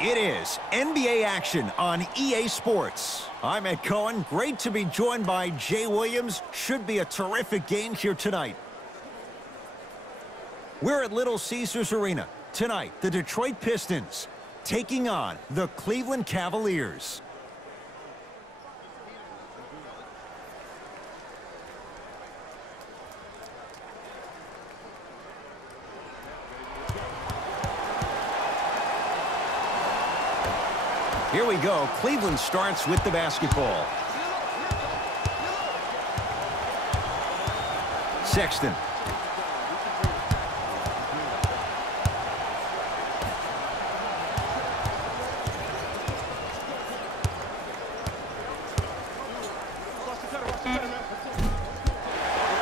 It is NBA action on EA Sports. I'm Ed Cohen. Great to be joined by Jay Williams. Should be a terrific game here tonight. We're at Little Caesars Arena. Tonight, the Detroit Pistons taking on the Cleveland Cavaliers. Here we go. Cleveland starts with the basketball. Sexton.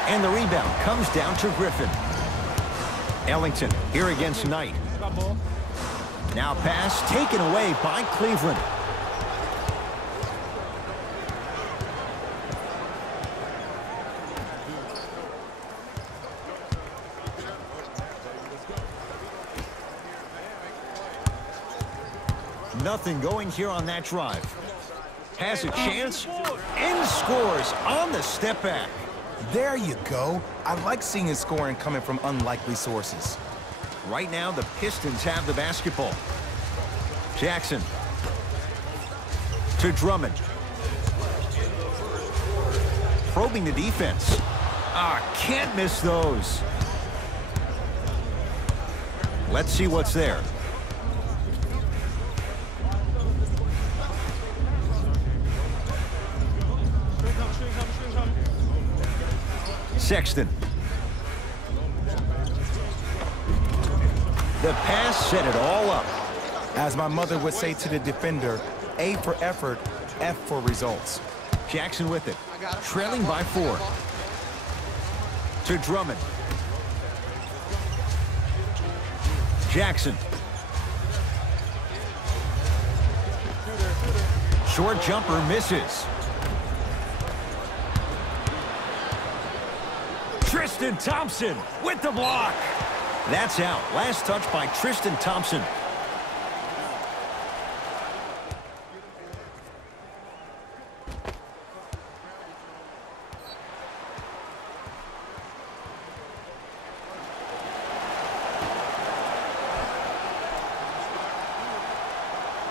And the rebound comes down to Griffin. Ellington here against Knight. Now pass taken away by Cleveland. Nothing going here on that drive. Has a chance and scores on the step back. There you go. I like seeing his scoring coming from unlikely sources. Right now, the Pistons have the basketball. Jackson to Drummond. Probing the defense. Can't miss those. Let's see what's there. Sexton. The pass set it all up. As my mother would say to the defender, A for effort, F for results. Jackson with it. Trailing by 4. To Drummond. Jackson. Short jumper misses. Tristan Thompson with the block. That's out. Last touch by Tristan Thompson.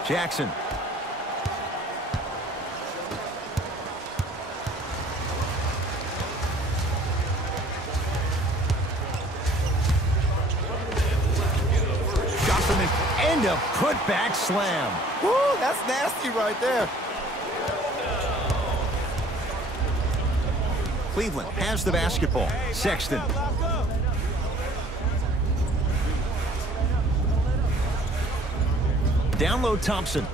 Jackson. And a putback slam. Woo, that's nasty right there. Cleveland has the basketball. Sexton. Down low Thompson.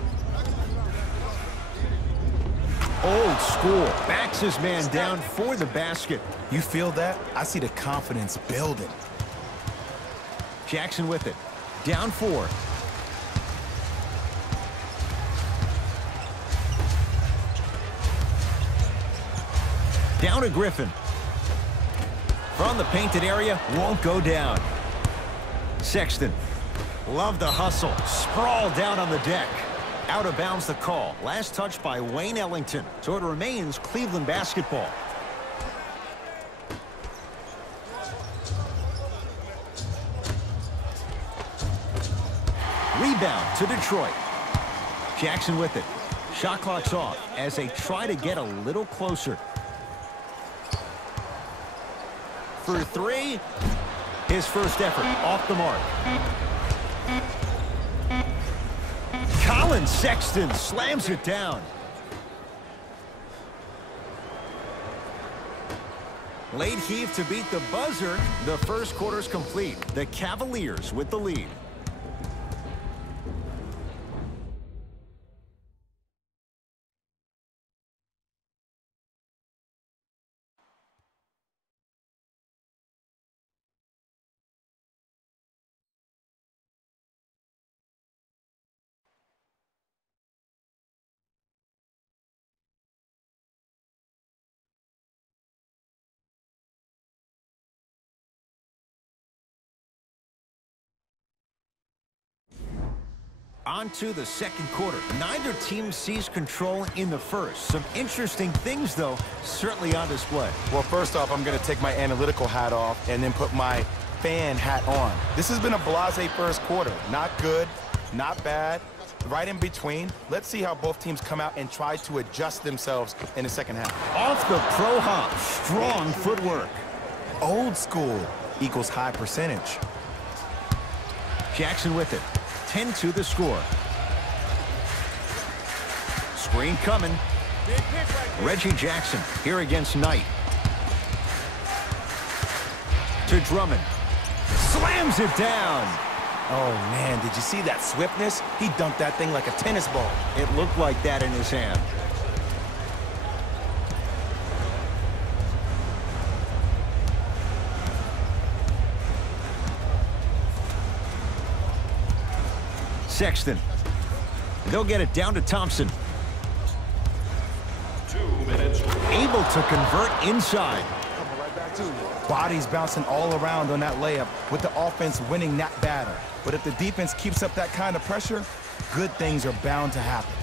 Old school. Backs his man down for the basket. You feel that? I see the confidence building. Jackson with it. Down 4. Down to Griffin. From the painted area, won't go down. Sexton. Love the hustle. Sprawl down on the deck. Out of bounds the call. Last touch by Wayne Ellington. So it remains Cleveland basketball. Rebound to Detroit. Jackson with it. Shot clock's off as they try to get a little closer. For 3, his first effort off the mark. Colin Sexton slams it down. Late heave to beat the buzzer. The first quarter's complete. The Cavaliers with the lead. On to the second quarter. Neither team sees control in the first. Some interesting things, though, certainly on display. Well, first off, I'm going to take my analytical hat off and then put my fan hat on. This has been a blasé first quarter. Not good, not bad, right in between. Let's see how both teams come out and try to adjust themselves in the second half. Off the pro hop, strong footwork. Old school equals high percentage. Jackson with it. 10 to the score. Screen coming. Reggie Jackson here against Knight. To Drummond. Slams it down. Oh, man, did you see that swiftness? He dunked that thing like a tennis ball. It looked like that in his hand. Sexton. They'll get it down to Thompson. 2 minutes. Able to convert inside. Bodies bouncing all around on that layup with the offense winning that battle. But if the defense keeps up that kind of pressure, good things are bound to happen.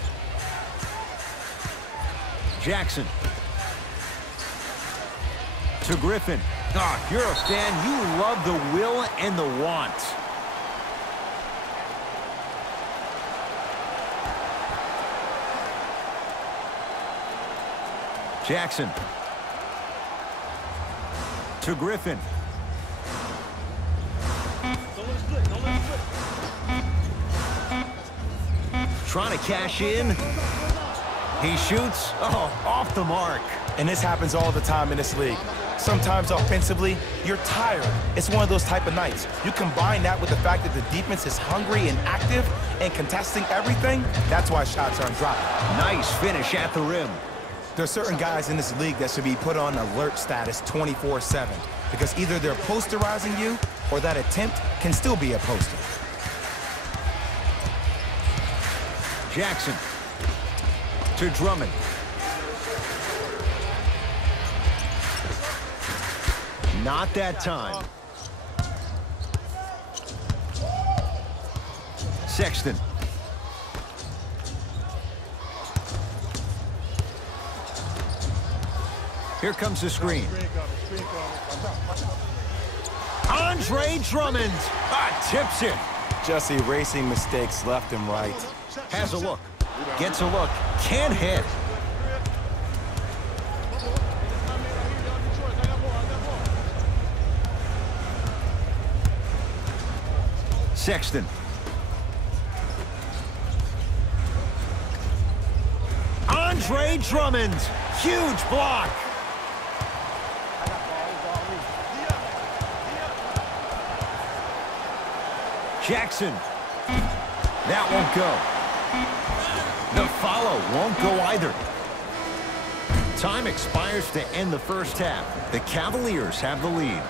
Jackson. To Griffin. Oh, you're a fan. You love the will and the want. Jackson. To Griffin. Trying to cash in. He shoots. Oh, off the mark. And this happens all the time in this league. Sometimes offensively, you're tired. It's one of those type of nights. You combine that with the fact that the defense is hungry and active and contesting everything, that's why shots aren't dropping. Nice finish at the rim. There's certain guys in this league that should be put on alert status 24/7 because either they're posterizing you or that attempt can still be a poster. Jackson. To Drummond. Not that time. Sexton. Here comes the screen. Andre Drummond tips it. Just erasing mistakes left and right. Has a look. Gets a look. Can't hit. Sexton. Andre Drummond. Huge block. Jackson. That won't go. The follow won't go either. Time expires to end the first half. The Cavaliers have the lead.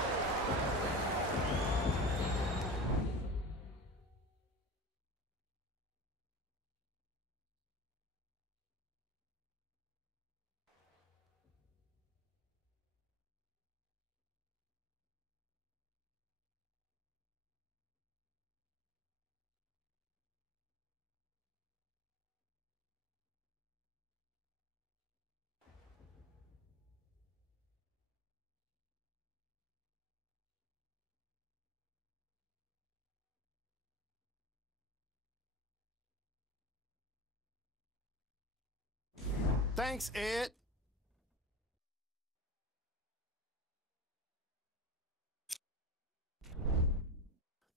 Thanks, Ed.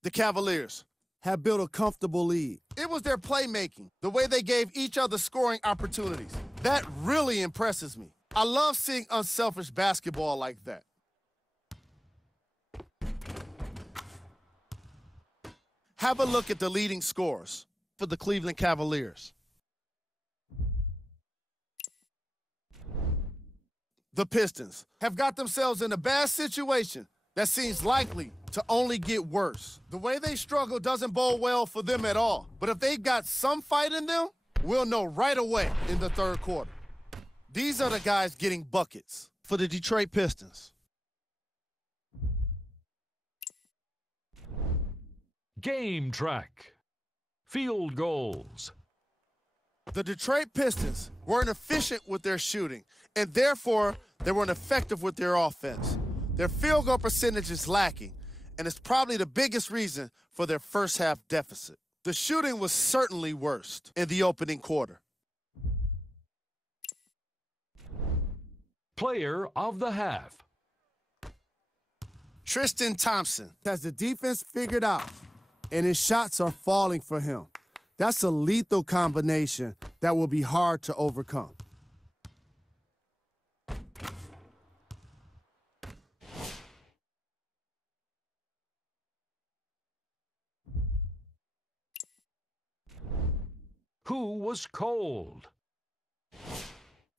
The Cavaliers have built a comfortable lead. It was their playmaking, the way they gave each other scoring opportunities. That really impresses me. I love seeing unselfish basketball like that. Have a look at the leading scorers for the Cleveland Cavaliers. The Pistons have got themselves in a bad situation that seems likely to only get worse. The way they struggle doesn't bode well for them at all. But if they've got some fight in them, we'll know right away in the third quarter. These are the guys getting buckets for the Detroit Pistons. Game track. Field goals. The Detroit Pistons weren't efficient with their shooting, and therefore they weren't effective with their offense. Their field goal percentage is lacking, and it's probably the biggest reason for their first half deficit. The shooting was certainly worst in the opening quarter. Player of the half. Tristan Thompson has the defense figured out, and his shots are falling for him. That's a lethal combination that will be hard to overcome. Who was cold?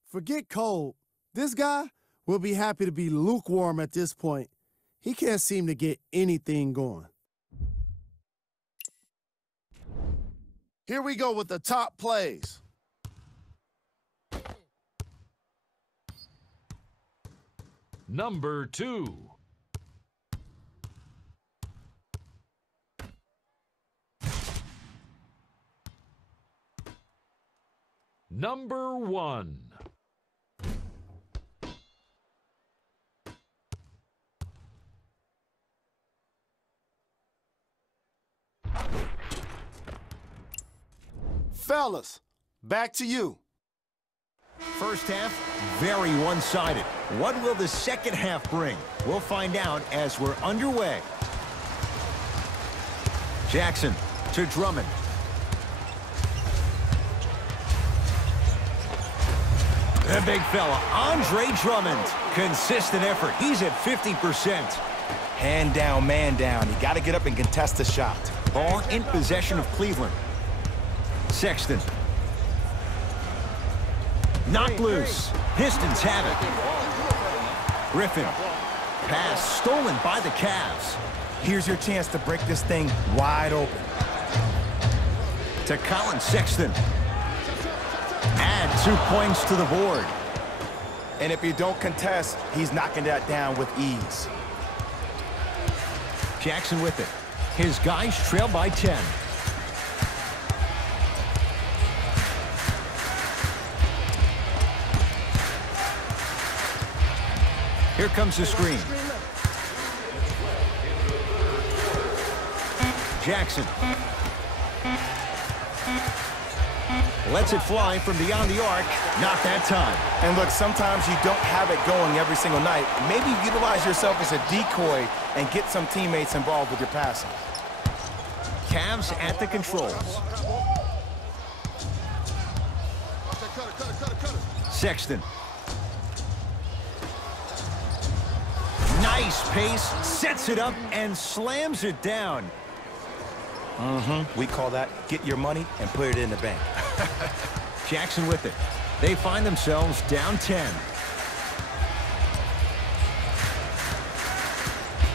Forget cold. This guy will be happy to be lukewarm at this point. He can't seem to get anything going. Here we go with the top plays. Number 2. Number 1. Fellas, back to you. First half, very one-sided. What will the second half bring? We'll find out as we're underway. Jackson to Drummond. The big fella, Andre Drummond. Consistent effort. He's at 50%. Hand down, man down. You got to get up and contest the shot. Ball in possession of Cleveland. Sexton. Knocked loose. Pistons have it. Griffin. Pass stolen by the Cavs. Here's your chance to break this thing wide open. To Colin Sexton. Add 2 points to the board. And if you don't contest, he's knocking that down with ease. Jackson with it. His guys trail by 10. Here comes the screen. Jackson. Lets it fly from beyond the arc. Not that time. And look, sometimes you don't have it going every single night. Maybe utilize yourself as a decoy and get some teammates involved with your passing. Cavs at the controls. Sexton. Nice pace, sets it up, and slams it down. We call that get your money and put it in the bank. Jackson with it. They find themselves down 10.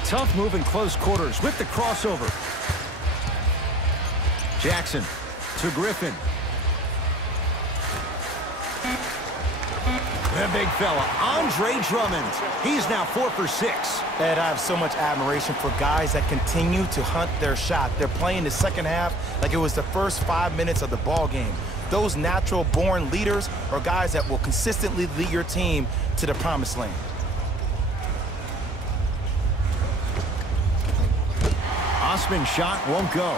Tough move in close quarters with the crossover. Jackson to Griffin. The big fella, Andre Drummond. He's now 4 for 6. Ed, I have so much admiration for guys that continue to hunt their shot. They're playing the second half like it was the first 5 minutes of the ball game. Those natural-born leaders are guys that will consistently lead your team to the promised land. Osman shot won't go.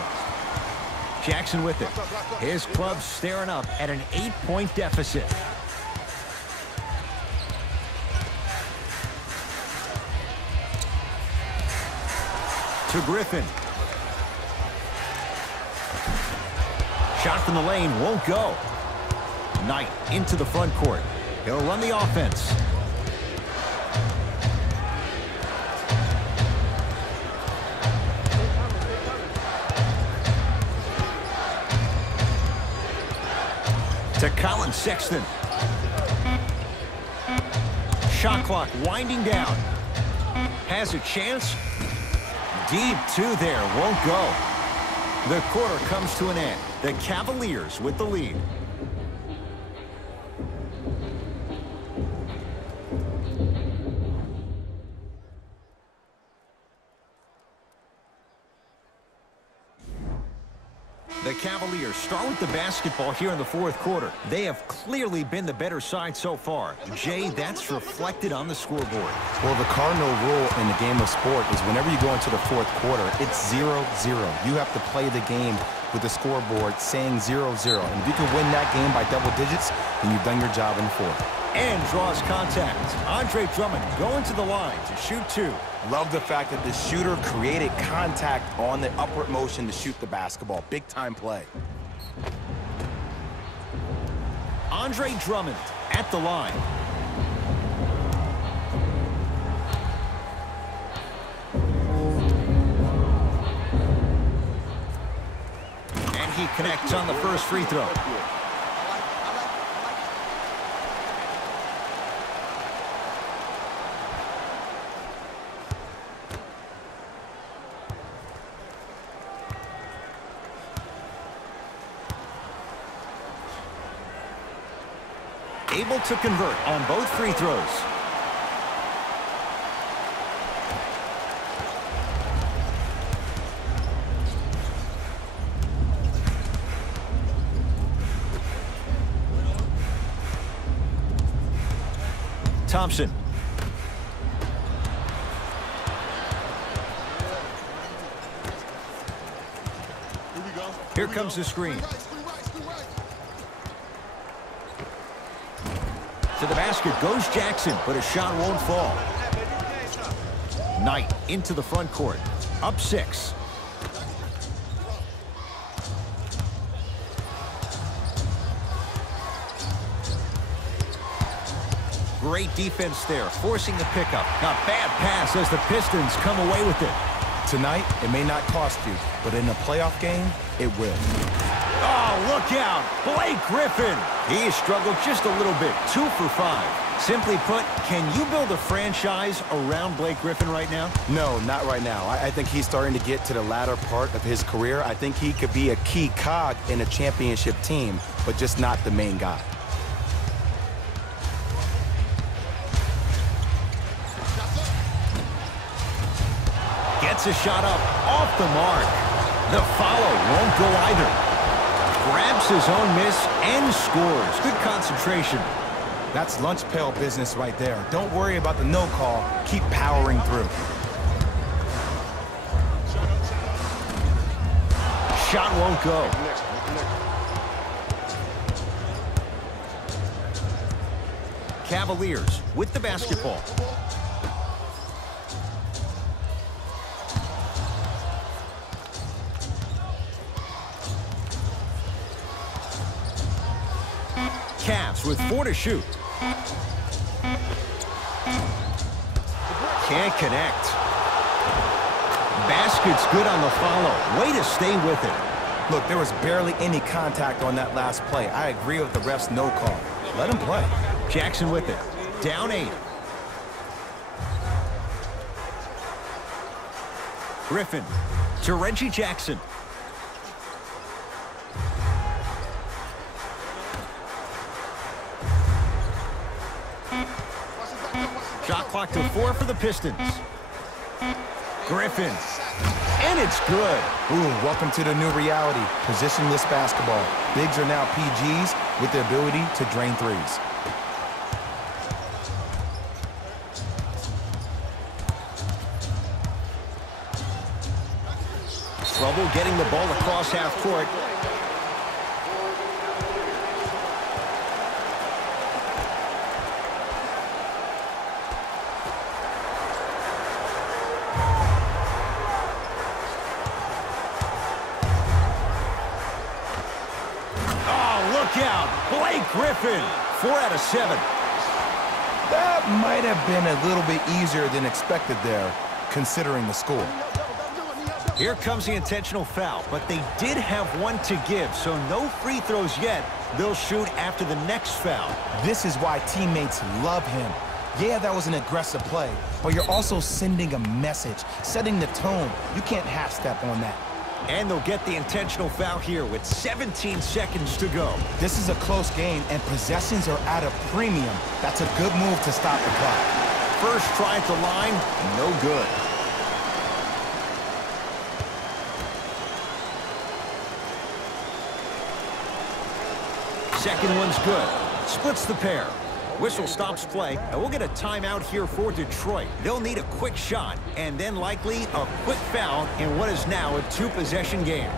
Jackson with it. His club staring up at an 8-point deficit. To Griffin. Shot from the lane won't go. Knight into the front court. He'll run the offense. To Colin Sexton. Shot clock winding down. Has a chance. Deep two there, won't go. The quarter comes to an end. The Cavaliers with the lead. The Cavaliers start with the basketball here in the fourth quarter. They have clearly been the better side so far. Jay, that's reflected on the scoreboard. Well, the cardinal rule in the game of sport is whenever you go into the fourth quarter, it's 0-0. You have to play the game with the scoreboard saying 0-0. And if you can win that game by double digits, then you've done your job in the fourth. And draws contact. Andre Drummond going to the line to shoot two. Love the fact that the shooter created contact on the upward motion to shoot the basketball. Big time play. Andre Drummond at the line. And he connects on the first free throw. Able to convert on both free throws. Thompson. Here comes the screen. To the basket goes Jackson, but a shot won't fall. Knight into the front court. Up 6. Great defense there, forcing the pickup. Not bad pass as the Pistons come away with it. Tonight, it may not cost you, but in a playoff game, it will. Oh, look out. Blake Griffin. He struggled just a little bit. 2 for 5. Simply put, can you build a franchise around Blake Griffin right now? No, not right now. I think he's starting to get to the latter part of his career. I think he could be a key cog in a championship team, but just not the main guy. Gets a shot up off the mark. The follow won't go either. Grabs his own miss and scores. Good concentration. That's lunch pail business right there. Don't worry about the no call. Keep powering through. Shot won't go. Cavaliers with the basketball. Cavs with 4 to shoot. Can't connect. Basket's good on the follow. Way to stay with it. Look, there was barely any contact on that last play. I agree with the ref's no call. Let him play. Jackson with it. Down 8. Griffin to Reggie Jackson. Shot clock to 4 for the Pistons. Griffin. And it's good. Ooh, welcome to the new reality. Positionless basketball. Bigs are now PGs with the ability to drain threes. Trouble getting the ball across half court. Blake Griffin, 4 out of 7. That might have been a little bit easier than expected there, considering the score. Here comes the intentional foul, but they did have one to give, so no free throws yet. They'll shoot after the next foul. This is why teammates love him. Yeah, that was an aggressive play, but you're also sending a message, setting the tone. You can't half-step on that. And they'll get the intentional foul here with 17 seconds to go. This is a close game, and possessions are at a premium. That's a good move to stop the clock. First try at the line, no good. Second one's good. Splits the pair. Whistle stops play, and we'll get a timeout here for Detroit. They'll need a quick shot, and then likely a quick foul in what is now a two-possession game.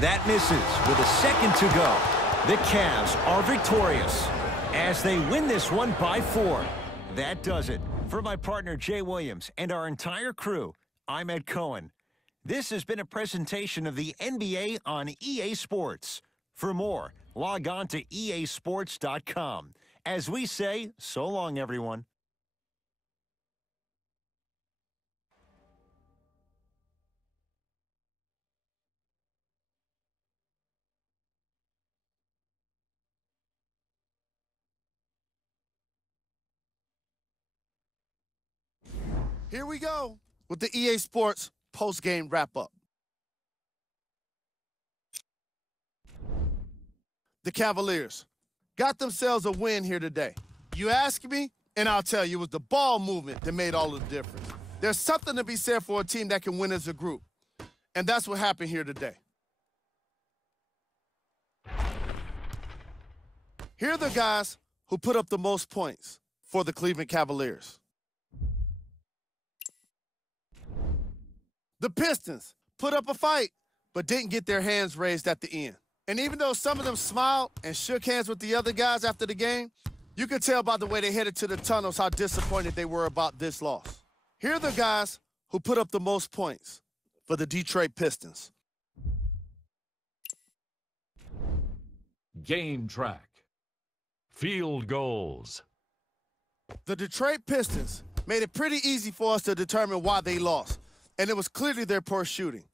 That misses with a second to go. The Cavs are victorious as they win this one by 4. That does it. For my partner Jay Williams and our entire crew, I'm Ed Cohen. This has been a presentation of the NBA on EA Sports. For more, log on to easports.com. As we say, so long, everyone. Here we go with the EA Sports post-game wrap-up. The Cavaliers got themselves a win here today. You ask me, and I'll tell you, it was the ball movement that made all the difference. There's something to be said for a team that can win as a group, and that's what happened here today. Here are the guys who put up the most points for the Cleveland Cavaliers. The Pistons put up a fight, but didn't get their hands raised at the end. And even though some of them smiled and shook hands with the other guys after the game, you could tell by the way they headed to the tunnels how disappointed they were about this loss. Here are the guys who put up the most points for the Detroit Pistons. Game track. Field goals. The Detroit Pistons made it pretty easy for us to determine why they lost, and it was clearly their poor shooting.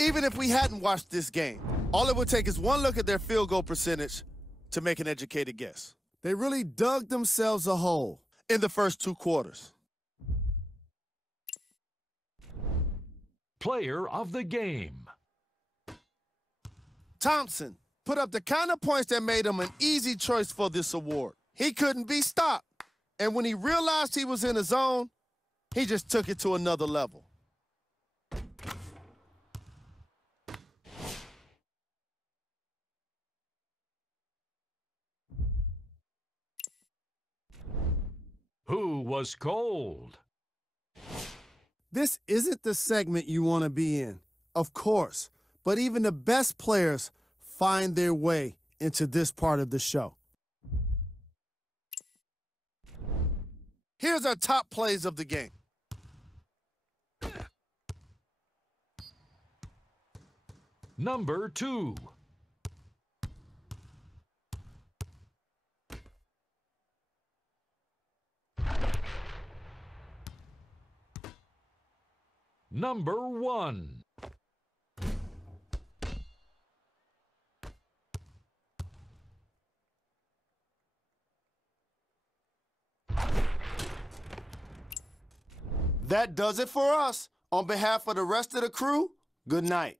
Even if we hadn't watched this game, all it would take is one look at their field goal percentage to make an educated guess. They really dug themselves a hole in the first 2 quarters. Player of the game. Thompson put up the kind of points that made him an easy choice for this award. He couldn't be stopped, and when he realized he was in a zone, he just took it to another level. Who was cold? This isn't the segment you want to be in, of course, but even the best players find their way into this part of the show. Here's our top plays of the game. Number 2. Number 1. That does it for us. On behalf of the rest of the crew, good night.